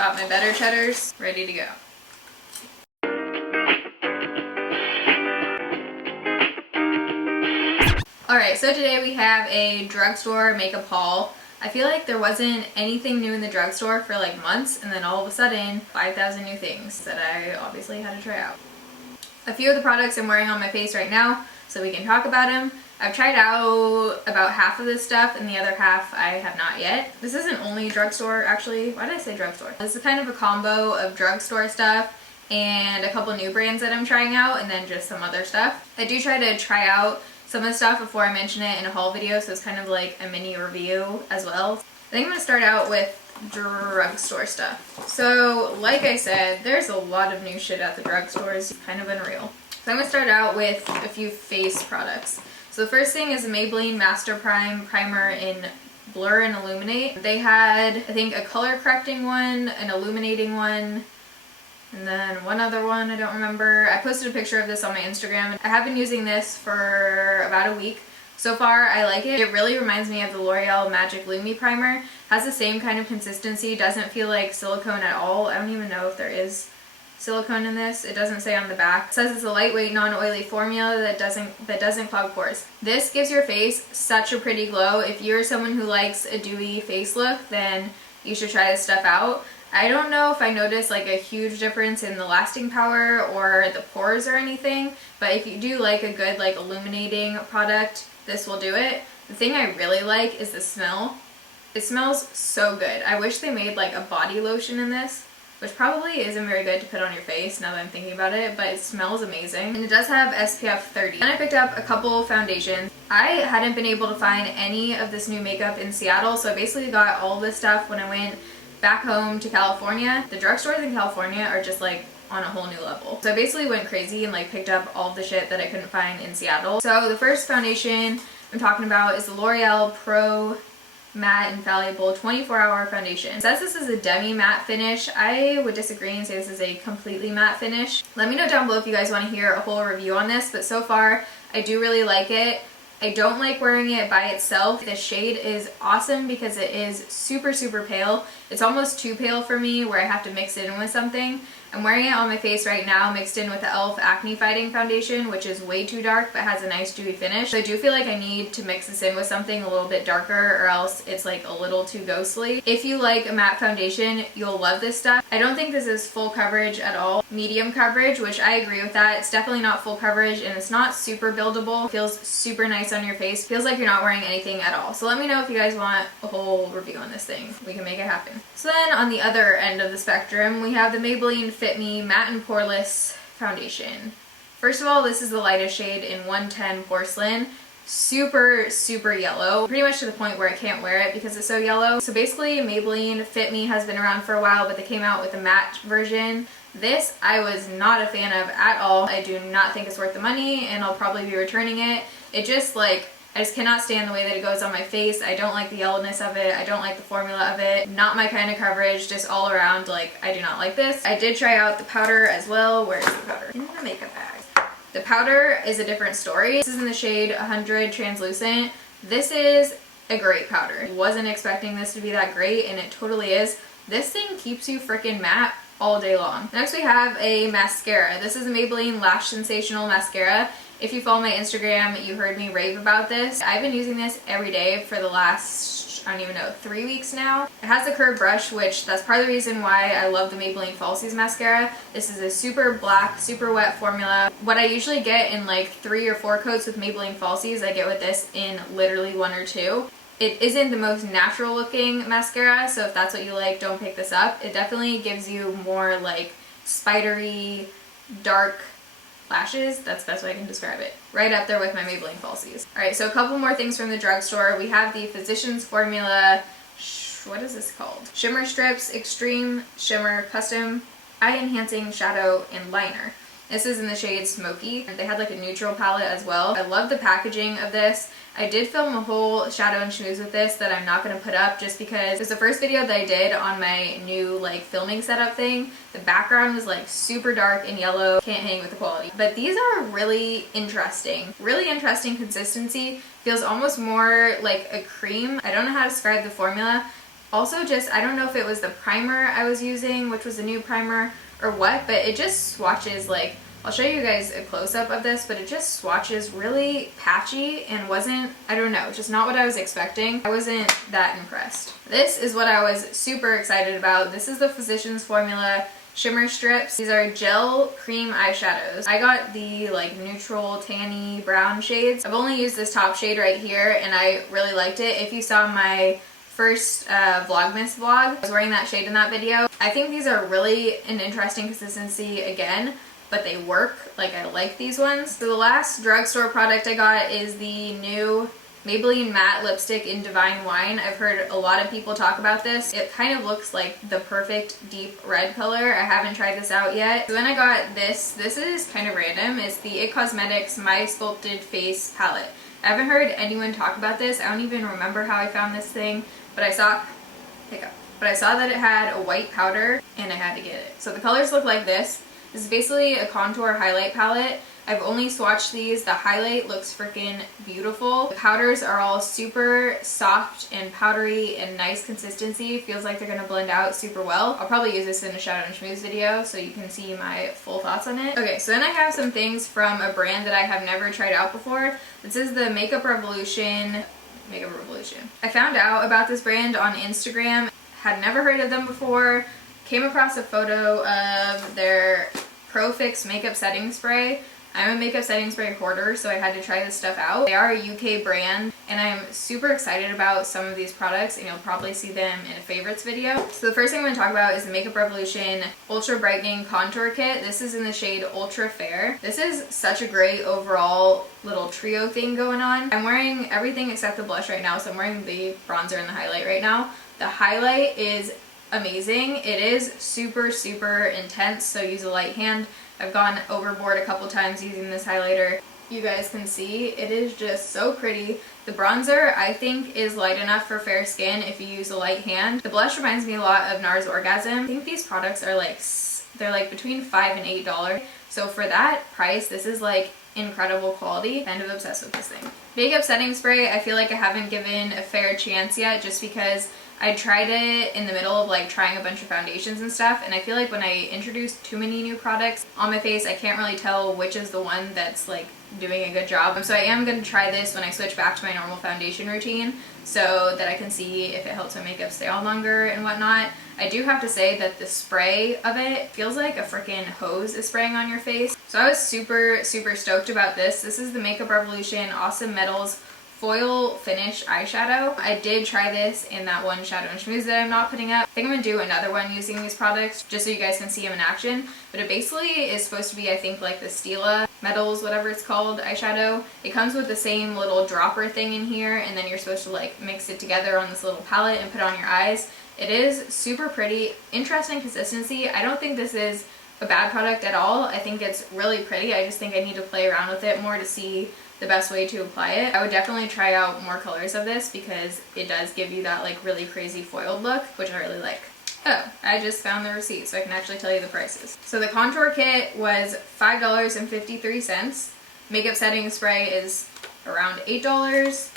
Got my better cheddars ready to go. Alright, so today we have a drugstore makeup haul. I feel like there wasn't anything new in the drugstore for like months, and then all of a sudden 5,000 new things that I obviously had to try out. A few of the products I'm wearing on my face right now, so we can talk about them. I've tried out about half of this stuff, and the other half I have not yet. This isn't only drugstore, actually. Why did I say drugstore? This is kind of a combo of drugstore stuff and a couple new brands that I'm trying out, and then just some other stuff. I do try to try out some of the stuff before I mention it in a haul video, so it's kind of like a mini review as well. I think I'm gonna start out with drugstore stuff. So, like I said, there's a lot of new shit at the drugstores, kind of unreal. So I'm gonna start out with a few face products. So the first thing is a Maybelline Master Prime Primer in Blur and Illuminate. They had, I think, a color correcting one, an illuminating one, and then one other one, I don't remember. I posted a picture of this on my Instagram. I have been using this for about a week. So far, I like it. It really reminds me of the L'Oreal Magic Lumi Primer. Has the same kind of consistency, doesn't feel like silicone at all. I don't even know if there is silicone in this. It doesn't say on the back. It says it's a lightweight, non-oily formula that doesn't clog pores. This gives your face such a pretty glow. If you're someone who likes a dewy face look, then you should try this stuff out. I don't know if I noticed like a huge difference in the lasting power or the pores or anything, but if you do like a good like illuminating product, this will do it. The thing I really like is the smell. It smells so good. I wish they made like a body lotion in this, which probably isn't very good to put on your face now that I'm thinking about it, but it smells amazing. And it does have SPF 30. Then I picked up a couple foundations. I hadn't been able to find any of this new makeup in Seattle, so I basically got all this stuff when I went back home to California. The drugstores in California are just like on a whole new level. So I basically went crazy and like picked up all of the shit that I couldn't find in Seattle. So the first foundation I'm talking about is the L'Oreal Pro Matte Infallible 24-Hour Foundation. It says this is a demi-matte finish. I would disagree and say this is a completely matte finish. Let me know down below if you guys want to hear a whole review on this, but so far I do really like it. I don't like wearing it by itself. The shade is awesome because it is super, super pale. It's almost too pale for me where I have to mix it in with something. I'm wearing it on my face right now mixed in with the e.l.f. Acne Fighting Foundation, which is way too dark but has a nice dewy finish. So I do feel like I need to mix this in with something a little bit darker or else it's like a little too ghostly. If you like a matte foundation, you'll love this stuff. I don't think this is full coverage at all. Medium coverage, which I agree with that. It's definitely not full coverage and it's not super buildable. It feels super nice on your face. Feels like you're not wearing anything at all. So let me know if you guys want a whole review on this thing. We can make it happen. So then on the other end of the spectrum, we have the Maybelline Fit Me Matte and Poreless Foundation. First of all, this is the lightest shade in 110 Porcelain. Super, super yellow. Pretty much to the point where I can't wear it because it's so yellow. So basically, Maybelline Fit Me has been around for a while, but they came out with a matte version. This I was not a fan of at all. I do not think it's worth the money and I'll probably be returning it. It just like, I just cannot stand the way that it goes on my face. I don't like the yellowness of it. I don't like the formula of it. Not my kind of coverage, just all around, like, I do not like this. I did try out the powder as well. Where's the powder? In the makeup bag. The powder is a different story. This is in the shade 100 Translucent. This is a great powder. I wasn't expecting this to be that great, and it totally is. This thing keeps you freaking matte all day long. Next we have a mascara. This is a Maybelline Lash Sensational Mascara. If you follow my Instagram, you heard me rave about this. I've been using this every day for the last, I don't even know, 3 weeks now. It has a curved brush, which that's part of the reason why I love the Maybelline Falsies mascara. This is a super black, super wet formula. What I usually get in like 3 or 4 coats with Maybelline Falsies, I get with this in literally 1 or 2. It isn't the most natural looking mascara, so if that's what you like, don't pick this up. It definitely gives you more like spidery, dark lashes. That's the best way I can describe it. Right up there with my Maybelline Falsies. Alright, so a couple more things from the drugstore. We have the Physicians Formula, what is this called? Shimmer Strips Extreme Shimmer Custom Eye Enhancing Shadow and Liner. This is in the shade Smoky. They had like a neutral palette as well. I love the packaging of this. I did film a whole shadow and schmooze with this that I'm not going to put up just because it was the first video that I did on my new like filming setup thing. The background was like super dark and yellow. Can't hang with the quality. But these are really interesting. Really interesting consistency. Feels almost more like a cream. I don't know how to describe the formula. Also just, I don't know if it was the primer I was using, which was a new primer, or what, but it just swatches like, I'll show you guys a close-up of this, but it just swatches really patchy and wasn't, I don't know, just not what I was expecting. I wasn't that impressed. This is what I was super excited about. This is the Physicians Formula Shimmer Strips. These are gel cream eyeshadows. I got the like neutral tanny brown shades. I've only used this top shade right here and I really liked it. If you saw my first Vlogmas vlog, I was wearing that shade in that video. I think these are really an interesting consistency again, but they work. Like, I like these ones. So the last drugstore product I got is the new Maybelline Matte Lipstick in Divine Wine. I've heard a lot of people talk about this. It kind of looks like the perfect deep red color. I haven't tried this out yet. So then I got this. This is kind of random. It's the IT Cosmetics My Sculpted Face Palette. I haven't heard anyone talk about this. I don't even remember how I found this thing, but I saw that it had a white powder and I had to get it. So the colors look like this. This is basically a contour highlight palette. I've only swatched these. The highlight looks freaking beautiful. The powders are all super soft and powdery and nice consistency. Feels like they're gonna blend out super well. I'll probably use this in a Shadow and Schmooze video so you can see my full thoughts on it. Okay, so then I have some things from a brand that I have never tried out before. This is the Makeup Revolution. I found out about this brand on Instagram. Had never heard of them before. Came across a photo of their Pro Fix makeup setting spray. I'm a makeup setting spray hoarder, so I had to try this stuff out. They are a UK brand, and I'm super excited about some of these products, and you'll probably see them in a favorites video. So the first thing I'm going to talk about is the Makeup Revolution Ultra Brightening Contour Kit. This is in the shade Ultra Fair. This is such a great overall little trio thing going on. I'm wearing everything except the blush right now, so I'm wearing the bronzer and the highlight right now. The highlight is amazing. It is super, super intense, so use a light hand. I've gone overboard a couple times using this highlighter. You guys can see it is just so pretty. The bronzer I think is light enough for fair skin if you use a light hand. The blush reminds me a lot of NARS Orgasm. I think these products are like, they're like between $5 and $8. So for that price, this is like incredible quality. Kind of obsessed with this thing. Makeup setting spray, I feel like I haven't given a fair chance yet just because I tried it in the middle of like trying a bunch of foundations and stuff, and I feel like when I introduce too many new products on my face, I can't really tell which is the one that's like doing a good job. So I am going to try this when I switch back to my normal foundation routine so that I can see if it helps my makeup stay on longer and whatnot. I do have to say that the spray of it feels like a freaking hose is spraying on your face. So I was super, super stoked about this. This is the Makeup Revolution Awesome Metals Foil Finish Eyeshadow. I did try this in that one Shadow and Schmooze that I'm not putting up. I think I'm going to do another one using these products just so you guys can see them in action. But it basically is supposed to be, I think, like the Stila Metals, whatever it's called, eyeshadow. It comes with the same little dropper thing in here, and then you're supposed to like mix it together on this little palette and put it on your eyes. It is super pretty, interesting consistency. I don't think this is a bad product at all. I think it's really pretty. I just think I need to play around with it more to see the best way to apply it. I would definitely try out more colors of this because it does give you that like really crazy foiled look, which I really like. Oh, I just found the receipt so I can actually tell you the prices. So the contour kit was $5.53. Makeup setting spray is around $8,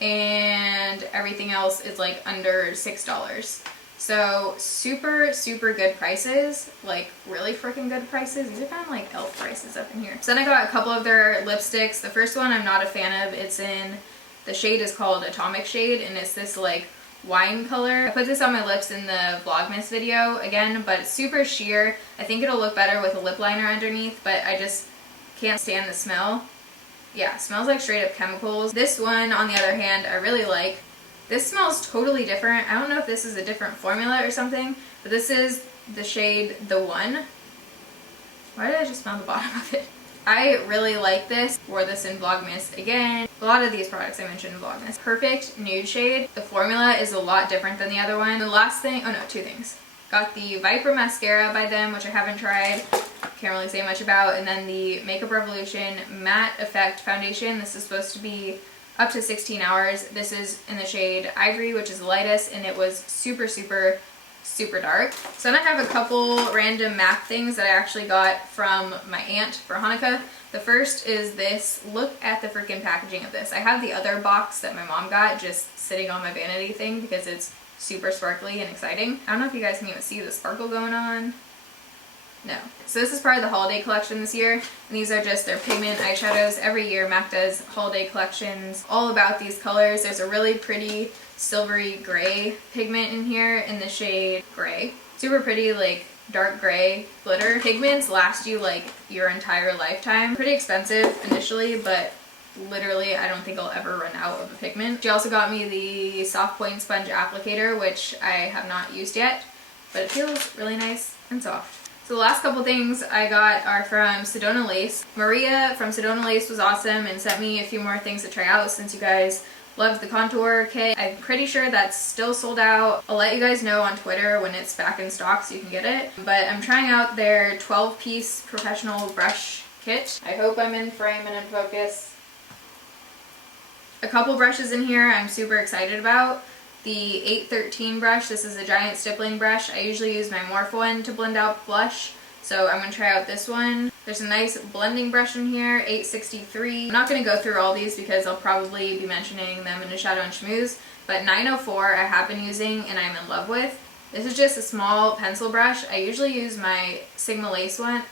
and everything else is like under $6. So super, super good prices, like really freaking good prices. These are kind of like elf prices up in here. So then I got a couple of their lipsticks. The first one I'm not a fan of. It's in, the shade is called Atomic Shade, and it's this like wine color. I put this on my lips in the Vlogmas video again, but it's super sheer. I think it'll look better with a lip liner underneath, but I just can't stand the smell. Yeah, it smells like straight up chemicals. This one, on the other hand, I really like. This smells totally different. I don't know if this is a different formula or something, but this is the shade The One. Why did I just smell the bottom of it? I really like this. Wore this in Vlogmas again. A lot of these products I mentioned in Vlogmas. Perfect nude shade. The formula is a lot different than the other one. The last thing, oh no, two things. Got the Viper Mascara by them, which I haven't tried. Can't really say much about. And then the Makeup Revolution Matte Effect Foundation. This is supposed to be up to 16 hours. This is in the shade Ivory, which is the lightest, and it was super, super, super dark. So then I have a couple random MAC things that I actually got from my aunt for Hanukkah. The first is this. Look at the freaking packaging of this. I have the other box that my mom got just sitting on my vanity thing because it's super sparkly and exciting. I don't know if you guys can even see the sparkle going on. No. So this is part of the holiday collection this year, and these are just their pigment eyeshadows. Every year MAC does holiday collections all about these colors. There's a really pretty silvery gray pigment in here in the shade Gray. Super pretty, like dark gray glitter. Pigments last you like your entire lifetime. Pretty expensive initially, but literally I don't think I'll ever run out of a pigment. She also got me the soft point sponge applicator, which I have not used yet, but it feels really nice and soft. So the last couple things I got are from Sedona Lace. Maria from Sedona Lace was awesome and sent me a few more things to try out since you guys loved the contour kit. I'm pretty sure that's still sold out. I'll let you guys know on Twitter when it's back in stock so you can get it. But I'm trying out their 12-piece professional brush kit. I hope I'm in frame and in focus. A couple brushes in here I'm super excited about. The 813 brush, this is a giant stippling brush. I usually use my Morph one to blend out blush, so I'm going to try out this one. There's a nice blending brush in here, 863. I'm not going to go through all these because I'll probably be mentioning them in a Shadow and Schmooze, but 904 I have been using and I'm in love with. This is just a small pencil brush. I usually use my Sigma Lace one.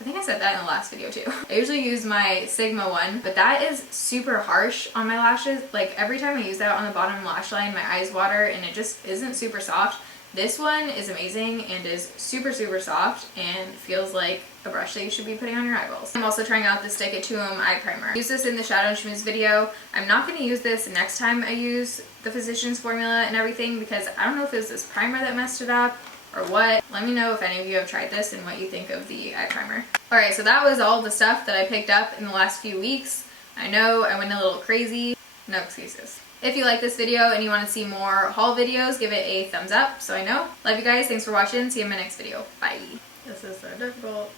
I think I said that in the last video too. I usually use my Sigma one, but that is super harsh on my lashes. Like every time I use that on the bottom lash line, my eyes water and it just isn't super soft. This one is amazing and is super, super soft and feels like a brush that you should be putting on your eyeballs. I'm also trying out the Stick It To 'Em eye primer. I used this in the Shadow and Schmooze video. I'm not going to use this next time I use the Physicians formula and everything because I don't know if it was this primer that messed it up or what. Let me know if any of you have tried this and what you think of the eye primer. Alright, so that was all the stuff that I picked up in the last few weeks. I know I went a little crazy. No excuses. If you like this video and you want to see more haul videos, give it a thumbs up so I know. Love you guys. Thanks for watching. See you in my next video. Bye. This is so difficult.